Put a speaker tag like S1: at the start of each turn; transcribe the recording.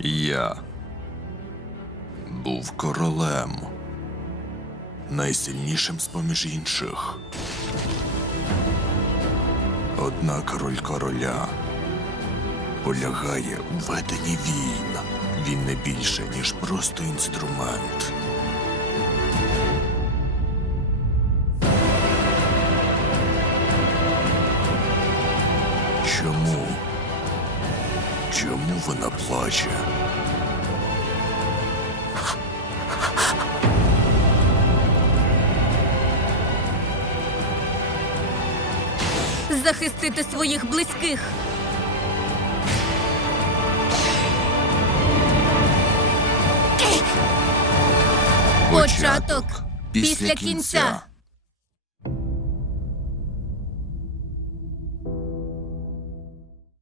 S1: Я був королем, найсильнішим з поміж інших. Однак роль короля полягає у веденні війн. Він не більше, ніж просто інструмент. Чому? Чому вона плаче?
S2: Захистити своїх близьких. Початок після кінця.